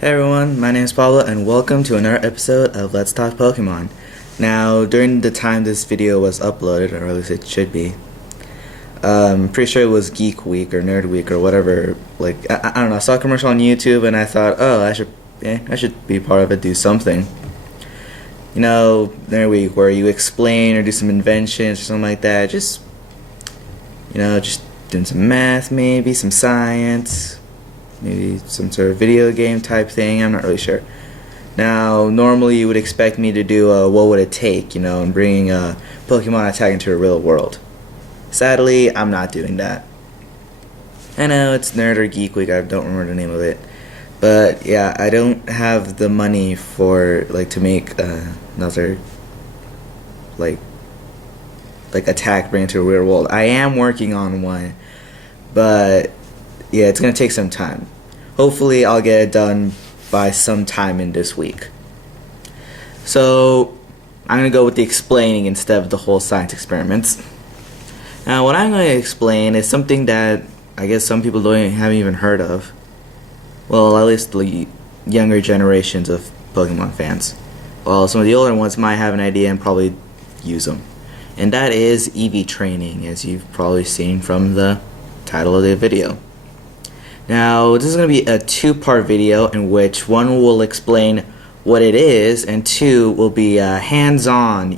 Hey everyone, my name is Pablo and welcome to another episode of Let's Talk Pokemon. Now, during the time this video was uploaded, or at least it should be, pretty sure it was Geek Week or Nerd Week or whatever. Like, I don't know, I saw a commercial on YouTube and I thought, oh, I should be part of it, do something. You know, Nerd Week where you explain or do some inventions or something like that. Just doing some math maybe, some science. Maybe some sort of video game type thing, I'm not really sure. Now, normally you would expect me to do a what would it take, and bringing a Pokemon attack into a real world. Sadly, I'm not doing that. I know, it's Nerd or Geek Week, I don't remember the name of it. But yeah, I don't have the money for, to make another, attack bring into a real world. I am working on one, but yeah, it's going to take some time. Hopefully, I'll get it done by some time in this week. So, I'm going to go with the explaining instead of the whole science experiments. Now, what I'm going to explain is something that I guess some people haven't even heard of. Well, at least the younger generations of Pokemon fans. Well, some of the older ones might have an idea and probably use them. And that is EV training, as you've probably seen from the title of the video. Now, this is going to be a two-part video in which one will explain what it is, and two will be a hands-on,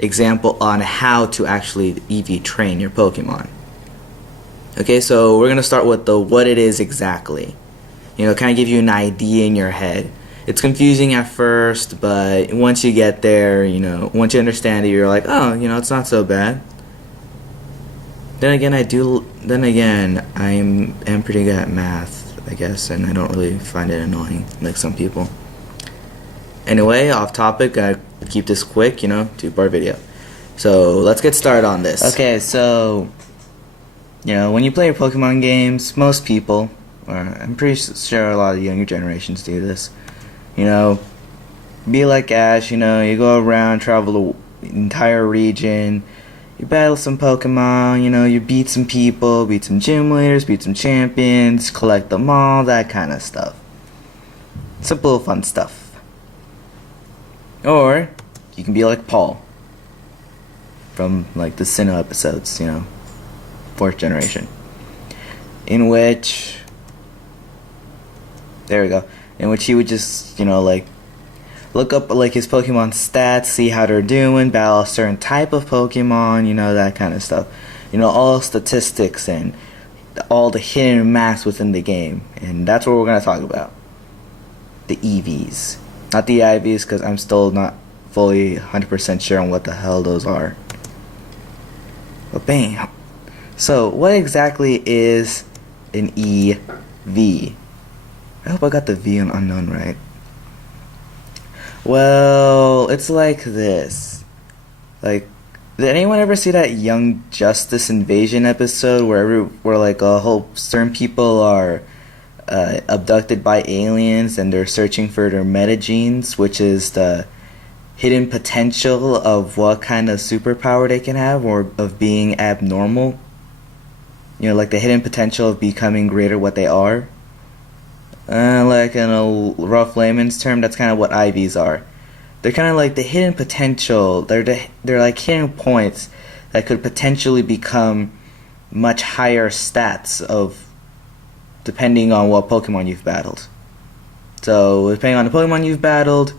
example on how to actually EV train your Pokemon. Okay, so we're going to start with the what it is exactly. Kind of give you an idea in your head. It's confusing at first, but once you get there, once you understand it, you're like, oh, it's not so bad. Then again, I am pretty good at math, I guess, and I don't really find it annoying like some people. Anyway, off topic, I keep this quick, two-part video. So let's get started on this. Okay, so when you play your Pokemon games, most people, or I'm pretty sure a lot of the younger generations do this. Be like Ash. You go around, travel the entire region. You battle some Pokemon, you beat some people, beat some gym leaders, beat some champions, collect them all, that kind of stuff. Simple, fun stuff. Or, you can be like Paul. From, the Sinnoh episodes, 4th generation. In which, there we go, in which he would just, look up his Pokemon stats, see how they're doing, battle a certain type of Pokemon, that kind of stuff. All statistics and all the hidden maths within the game. And that's what we're going to talk about. The EVs. Not the IVs, because I'm still not fully 100% sure on what the hell those are. But bam. So, what exactly is an EV? I hope I got the V on unknown right. Well, it's like this. Did anyone ever see that Young Justice Invasion episode where a whole certain people are abducted by aliens and they're searching for their metagenes, which is the hidden potential of what kind of superpower they can have or of being abnormal? The hidden potential of becoming greater what they are. In a rough layman's term, that's kind of what IVs are. They're kind of like the hidden potential. They're like hidden points that could potentially become much higher stats depending on what Pokemon you've battled. So, depending on the Pokemon you've battled,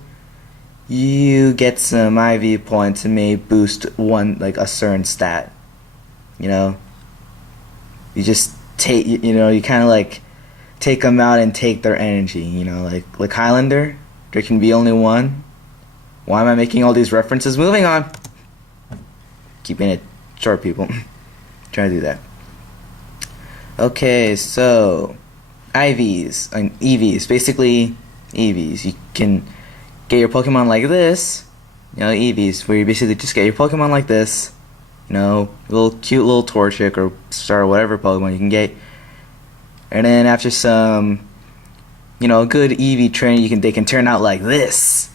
you get some IV points and may boost a certain stat. You just take, you kind of take them out and take their energy, like Highlander, there can be only one. Why am I making all these references? Moving on. Keeping it short, people. Trying to do that. Okay, so IVs and EVs, basically EVs. You can get your Pokemon like this, EVs, where you basically just get your Pokemon like this, cute little Torchic or Star, whatever Pokemon you can get. And then after some, good EV training, they can turn out like this.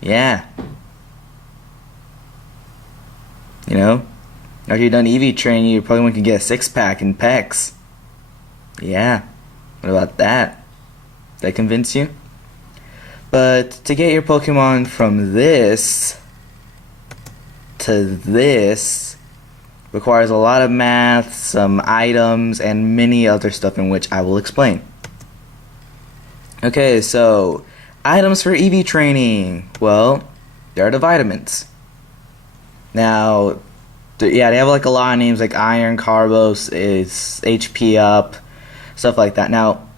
Yeah. After you're done EV training, your Pokemon can get a 6-pack and pecs. Yeah. What about that? Did I convince you? But to get your Pokemon from this to this requires a lot of math, some items, and many other stuff in which I will explain. Okay, so items for EV training. Well, there are the vitamins. Now, yeah, they have like a lot of names like iron, carbos, is HP up, stuff like that. Now,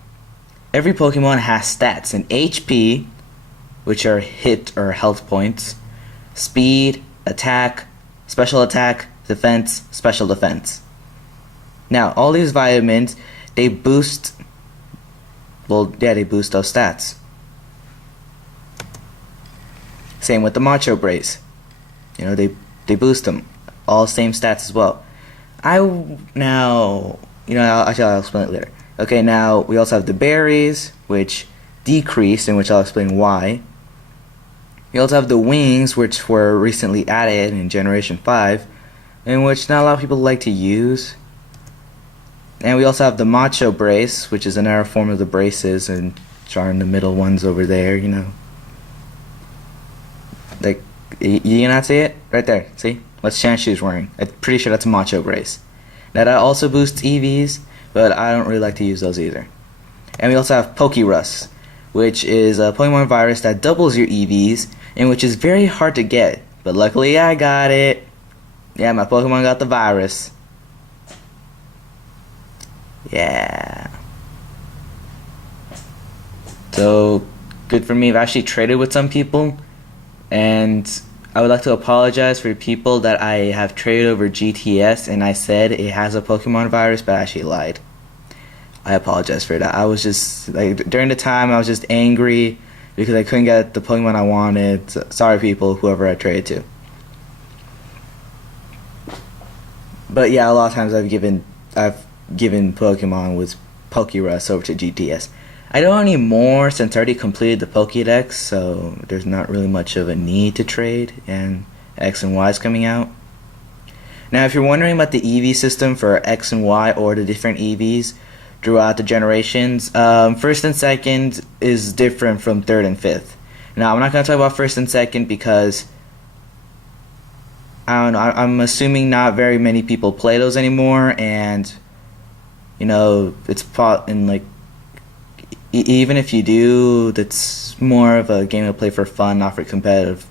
every Pokemon has stats in HP, which are hit or health points, speed, attack, defense, special defense. Now, all these vitamins, they boost, they boost those stats. Same with the Macho Brace. You know, they boost them. All same stats as well. I'll explain it later. Okay, now we also have the berries, which decrease, in which I'll explain why. We also have the wings, which were recently added in Generation 5, in which not a lot of people like to use. And we also have the Macho Brace, which is another form of the braces, and which are in the middle ones over there, you know. Like, you not see it? Right there, see? What Shanshu's wearing. I'm pretty sure that's a Macho Brace. Now that also boosts EVs, but I don't really like to use those either. And we also have Pokerus, which is a Pokemon virus that doubles your EVs, and which is very hard to get. But luckily I got it. Yeah, my Pokemon got the virus. Yeah. So, good for me. I've actually traded with some people, and I would like to apologize for people that I have traded over GTS and I said it has a Pokemon virus, but I actually lied. I apologize for that. I was just, like, during the time I was just angry because I couldn't get the Pokemon I wanted. Sorry people, whoever I traded to. But yeah, a lot of times I've given Pokemon with Pokerus over to GTS. I don't anymore since I already completed the Pokédex, so there's not really much of a need to trade, and X and Y is coming out. Now, if you're wondering about the EV system for X and Y or the different EVs throughout the generations, first and second is different from third and fifth. Now, I'm not going to talk about first and second because I don't know, I'm assuming not very many people play those anymore, and you know, it's in like even if you do, that's more of a game to play for fun, not for competitive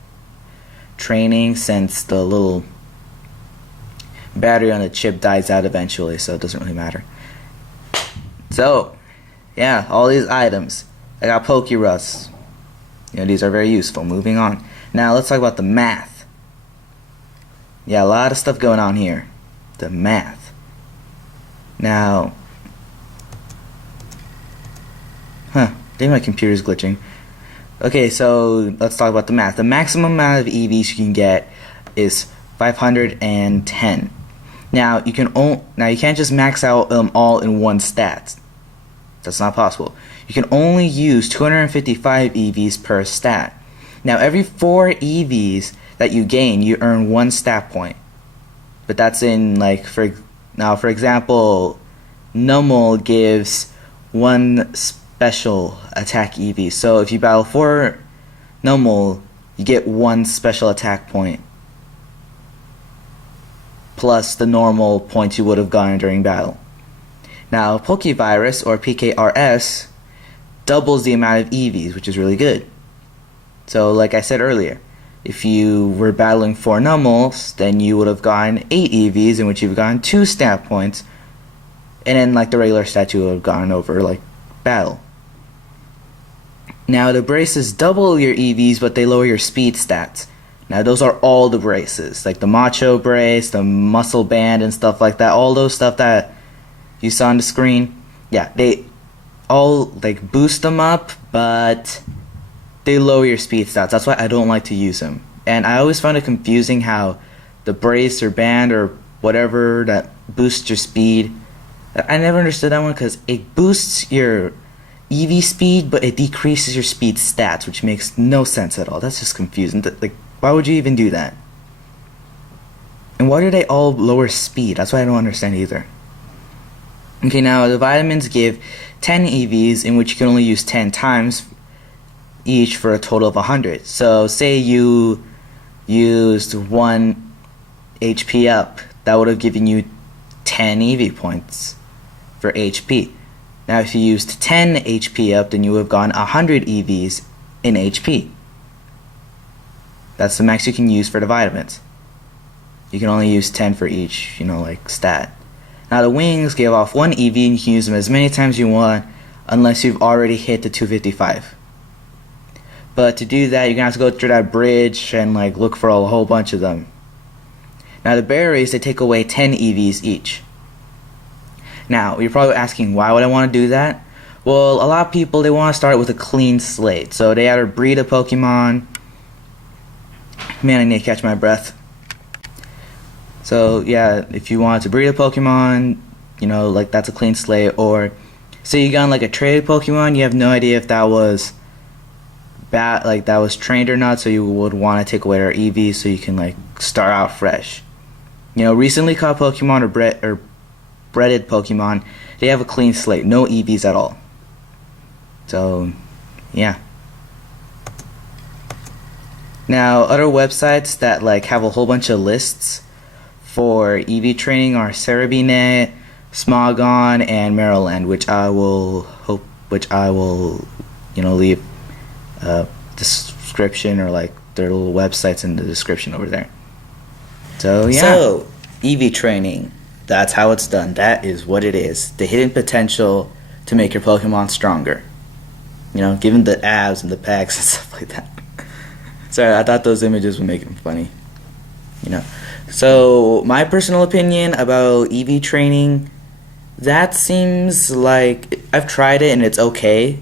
training, since the little battery on the chip dies out eventually, so it doesn't really matter. So, yeah, all these items. I got Pokerus. You know, these are very useful. Moving on. Now, let's talk about the math. Yeah, a lot of stuff going on here. The math. Now, I think my computer's glitching. Okay, so let's talk about the math. The maximum amount of EVs you can get is 510. Now you can't just max out them all in one stat. That's not possible. You can only use 255 EVs per stat. Now every 4 EVs that you gain, you earn 1 stat point. But that's in like for example, Numel gives 1 special attack EV. So if you battle 4 Numel, you get 1 special attack point plus the normal points you would have gotten during battle. Now Pokevirus or PKRS doubles the amount of EVs, which is really good. So like I said earlier, if you were battling 4 Numels, then you would have gotten 8 EVs, in which you've gotten 2 stat points, and then like the regular stat you would have gotten over like battle. Now the braces double your EVs, but they lower your speed stats. Now those are all the braces, like the Macho Brace, the Muscle Band and stuff like that, all those stuff that you saw on the screen. Yeah, they all like boost them up, but they lower your speed stats. That's why I don't like to use them. And I always found it confusing how the brace or band or whatever that boosts your speed, I never understood that one, because it boosts your EV speed, but it decreases your speed stats, which makes no sense at all. That's just confusing. Like, why would you even do that? And why do they all lower speed? That's what I don't understand either. Okay, now the vitamins give 10 EVs, in which you can only use 10 times each for a total of 100. So say you used 1 HP up, that would have given you 10 EV points for HP. Now if you used 10 HP up, then you would have gotten 100 EVs in HP. That's the max you can use for the vitamins. You can only use 10 for each, like stat. Now the wings give off 1 EV, and you can use them as many times you want unless you've already hit the 255. But to do that, you're gonna have to go through that bridge and look for a whole bunch of them. Now the berries, they take away 10 EVs each. Now you're probably asking, why would I want to do that? Well, a lot of people, they want to start with a clean slate. So they either breed a Pokemon. Man, I need to catch my breath. So yeah, if you wanted to breed a Pokemon, that's a clean slate. Or say you got a traded Pokemon, you have no idea if that was bad, that was trained or not, so you would want to take away their EV so you can start out fresh. Recently caught Pokemon or breeded Pokemon, they have a clean slate, no EVs at all. So yeah. Now other websites that have a whole bunch of lists for EV training are Cerebinet, Smogon, and Maryland, which I will leave description or their little websites in the description over there. So yeah. So EV training, that's how it's done. That is what it is. The hidden potential to make your Pokemon stronger. Given the abs and the pecs and stuff like that. Sorry, I thought those images would make them funny. So my personal opinion about EV training, that seems like I've tried it and it's okay,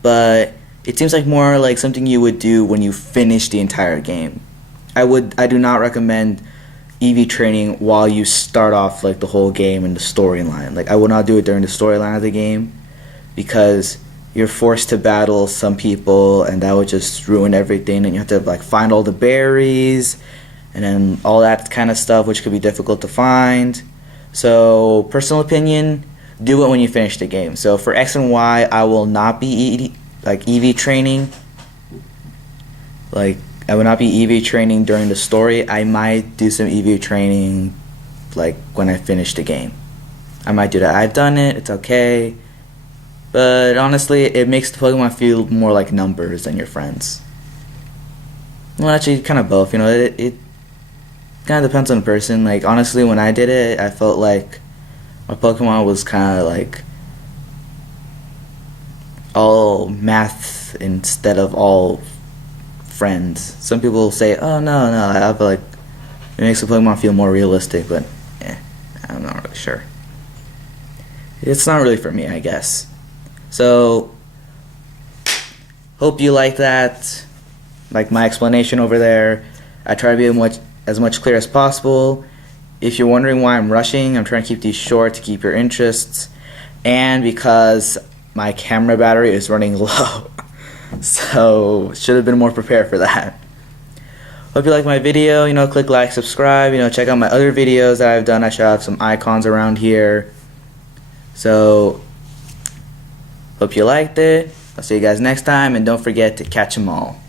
but it seems like more like something you would do when you finish the entire game. I do not recommend EV training while you start off the whole game and the storyline. I would not do it during the storyline of the game, because you're forced to battle some people and that would just ruin everything, and you have to find all the berries and then all that kind of stuff, which could be difficult to find. So personal opinion, do it when you finish the game. So for X and Y, I will not be EV training. I would not be EV training during the story. I might do some EV training when I finish the game. I might do that. I've done it, it's okay. But honestly, it makes the Pokemon feel more like numbers than your friends. Well, actually, kind of both. It kind of depends on the person. Honestly, when I did it, I felt like my Pokemon was kind of all math instead of all friends. Some people say, oh no, I feel it makes the Pokemon feel more realistic, but I'm not really sure. It's not really for me, I guess. So hope you like that, my explanation over there. I try to be as much clear as possible. If you're wondering why I'm rushing, I'm trying to keep these short to keep your interests, and because my camera battery is running low. So should have been more prepared for that. Hope you like my video. Click like, subscribe. Check out my other videos that I've done. I should have some icons around here. So hope you liked it. I'll see you guys next time, and don't forget to catch 'em all.